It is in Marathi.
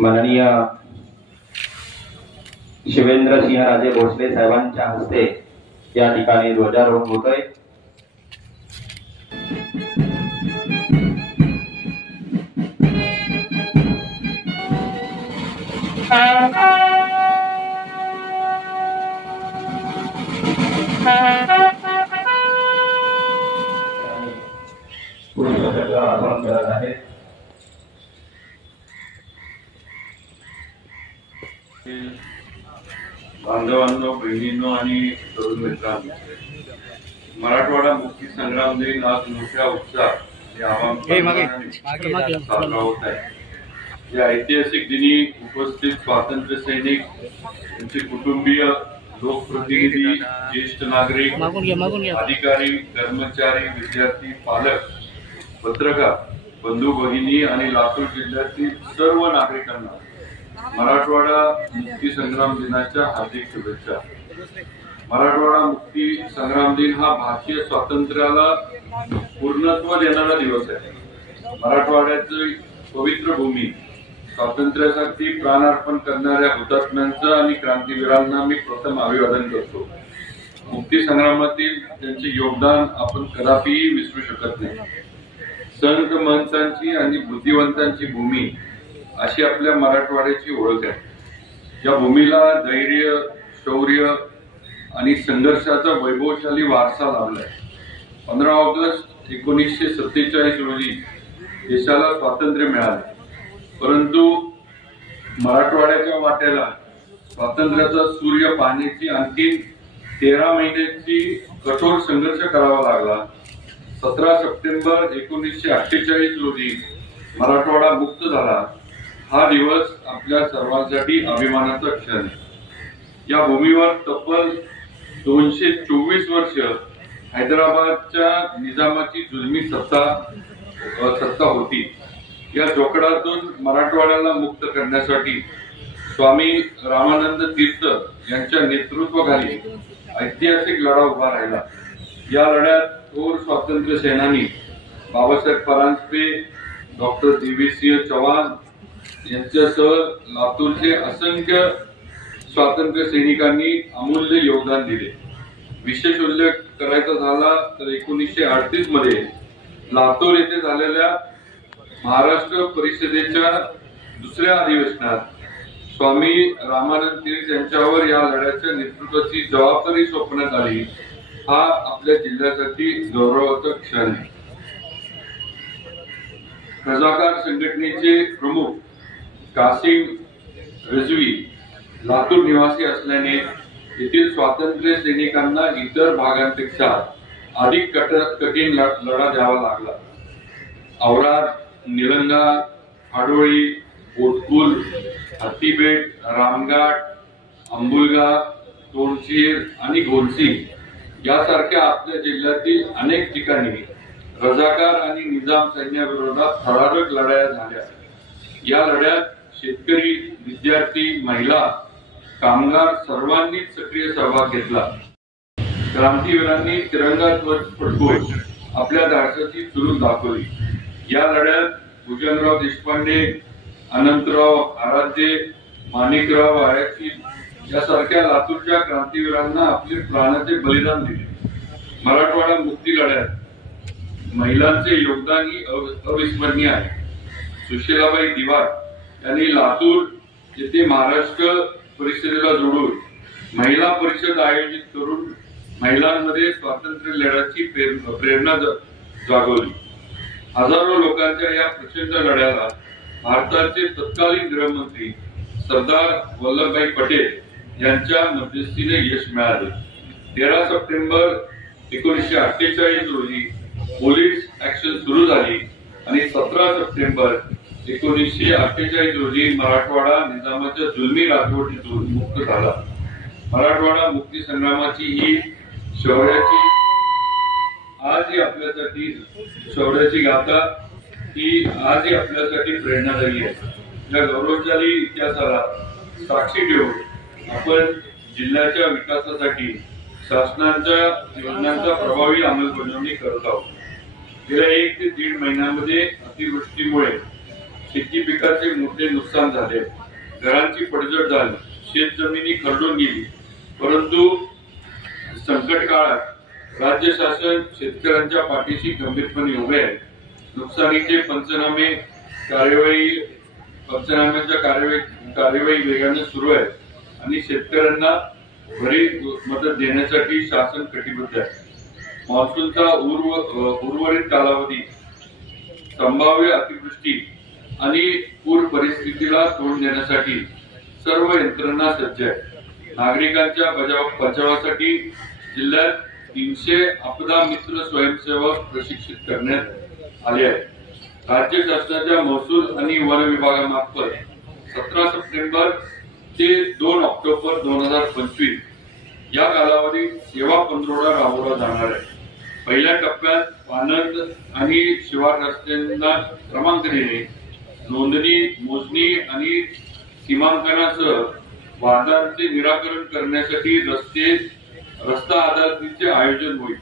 माननीय शिवेंद्रसिंहराजे भोसले साहेबांच्या हस्ते या ठिकाणी ध्वजारोहण होतंय। बांधवांनो, बहिणींनो आणि तरुण मित्रांनो, मराठवाडा मुक्ती संग्राम दिन आज मोठ्या उत्साहात साजरा होत आहे। या ऐतिहासिक दिनी उपस्थित स्वातंत्र्य सैनिक, त्यांचे कुटुंबीय, लोकप्रतिनिधी, ज्येष्ठ नागरिक, अधिकारी, कर्मचारी, विद्यार्थी, पालक, पत्रकार, बंधू भगिनी आणि लातूर जिल्ह्यातील सर्व नागरिकांना मराठवाडा मुक्ती संग्राम दिनाच्या हार्दिक शुभेच्छा। मराठवाडा मुक्ती संग्राम दिन हा भारतीय स्वातंत्र्याला पूर्णत्व देणारा दिवस आहे। मराठवाड्याची पवित्र भूमी, स्वातंत्र्यासाठी प्राणार्पण करणाऱ्या हुतात्म्यांचं आणि क्रांतीवीरांना मी प्रथम अभिवादन करतो। मुक्ती संग्रामातील त्यांचे योगदान आपण कदापिही विसरू शकत नाही। संत महंतांची आणि बुद्धिवंतांची भूमी अशी आपल्या मराठवाड्याची ओळख आहे। या भूमीला धैर्य, शौर्य आणि संघर्षाचा वैभवशाली वारसा लाभलाय। 15 ऑगस्ट 1947 रोजी देशाला स्वातंत्र्य मिळाले, परंतु मराठवाड्याच्या वाट्याला स्वातंत्र्याचा सूर्य पाहण्याची आणखी 13 महिन्यांची कठोर संघर्ष करावा लागला। 17 सप्टेंबर 1948 रोजी मराठवाडा मुक्त झाला। हा दिवस आपल्या सर्वांसाठी अभिमानाचा क्षण आहे। या भूमीवर तब्बल 224 वर्ष हैदराबादच्या निजामाची जुलमी सत्ता होती। या जोखडातून मराठवाड्याला मुक्त करण्यासाठी स्वामी रामानंद तीर्थ यांच्या नेतृत्वाखाली ऐतिहासिक लढा उभा राहिला। या लढ्यात थोर स्वातंत्र्य सेनानी बाबासाहेब परांजपे, डॉक्टर देवीसिंह चव्हाण यांच्यासह लातूरचे असंख्य स्वातंत्र्य सैनिकांनी अमूल्य योगदान दिले। विशेष उल्लेख करायचा झाला तर 1938 मध्ये लातूर येथे झालेल्या महाराष्ट्र परिषदेच्या दुसऱ्या अधिवेशनात स्वामी रामानंद तीर्थ यांच्यावर या लढ्याच्या नेतृत्वाची जबाबदारी सोपवण्यात आली। हा आपल्या जिल्ह्यासाठी गौरवाचा क्षण आहे। रजाकार संघटनेचे प्रमुख कासिम रिजवी लातूर निवासी असल्याने येथील स्वातंत्र्य सैनिकांना इतर भागांपेक्षा अधिक कठीण लढा द्यावा लागला। औराद, निलंगा, हाडोळी, कोटकुल, हत्तीबेट, रामघाट, अंबुलगा, तोंडशीर आणि घोलसी यासारख्या आपल्या जिल्ह्यातील अनेक ठिकाणी रजाकार आणि निजाम सैन्याविरोधात थरारक लढाया झाल्या। या लढ्यात शेतकरी, विद्यार्थी, महिला, कामगार सर्वांनीच सक्रिय सहभाग घेतला। क्रांतीवीरांनी तिरंगा ध्वज फडकवून आपल्या धाडसाची चुरून दाखवली। या लढ्यात भुजंगराव देशपांडे, अनंतराव आराध्य, माणिकराव आयाची यासारख्या लातूरच्या क्रांतीवीरांना आपले प्राणाचे बलिदान दिले। मराठवाडा मुक्ती लढ्यात महिलांचे योगदान ही अविस्मरणीय आहे। सुशीलाबाई दिवार यांनी लातूर येथे महाराष्ट्र परिषदेला जोडून महिला परिषद आयोजित करून महिलांमध्ये स्वातंत्र्य लढ्याची प्रेरणा जागवली। हजारो लोकांच्या या प्रचंड लढ्याला भारताचे तत्कालीन गृहमंत्री सरदार वल्लभभाई पटेल यांच्या मध्यस्थीने यश मिळाले। 13 सप्टेंबर 1948 रोजी पोलीस ऍक्शन सुरू झाली आणि 17 सप्टेंबर 1948 रोजी मराठवाडा निजामाच्या जुलमी राजवटीतून मुक्त झाला। मराठवाडा मुक्ती संग्रामाची ही शौर्याची गाथा ही आजही आपल्यासाठी प्रेरणादायी आहे। या गौरवशाली इतिहासाला साक्षी ठेवून आपण जिल्ह्याच्या विकासासाठी शासनाच्या योजनांचा प्रभावी अंमलबजावणी करत आहोत। गेल्या 1 ते 1.5 महिन्यामध्ये अतिवृष्टीमुळे शेती पिकाचे मोठे नुकसान झाले, घरांची पडझड झाली, शेतजमिनी खरडून गेली. परंतु संकट काळात राज्य शासन शेतकऱ्यांच्या पाठीशी गंभीरपणे उभे आहे. नुकसानीचे पंचनाम्याच्या कार्यवाही वेगाने सुरू आहे आणि शेतकऱ्यांना भरीव मदत देण्यासाठी शासन कटिबद्ध आहे. मान्सूनचा उर्वरित कालावधी, संभाव्य अतिवृष्टी आणि पूर परिस्थितीला तोंड देण्यासाठी सर्व यंत्रणा सज्ज आहे. नागरिकांच्या बचावासाठी जिल्ह्यात 300 आपदा मित्र स्वयंसेवक प्रशिक्षित करण्यात आले आहेत. राज्य शासनाच्या महसूल आणि वन विभागामार्फत 17 सप्टेंबर ते 2 ऑक्टोबर 2025 या कालावधीत सेवा पंधरवडा राबवला जाणार आहे. पहिल्या टप्प्यात आनंद आणि शिवार रस्त्यांना क्रमांक देणे, नोंदणी, मोजणी आणि सीमांकनासह वादांचे निराकरण करण्यासाठी रस्ता अदालतीचे आयोजन होईल.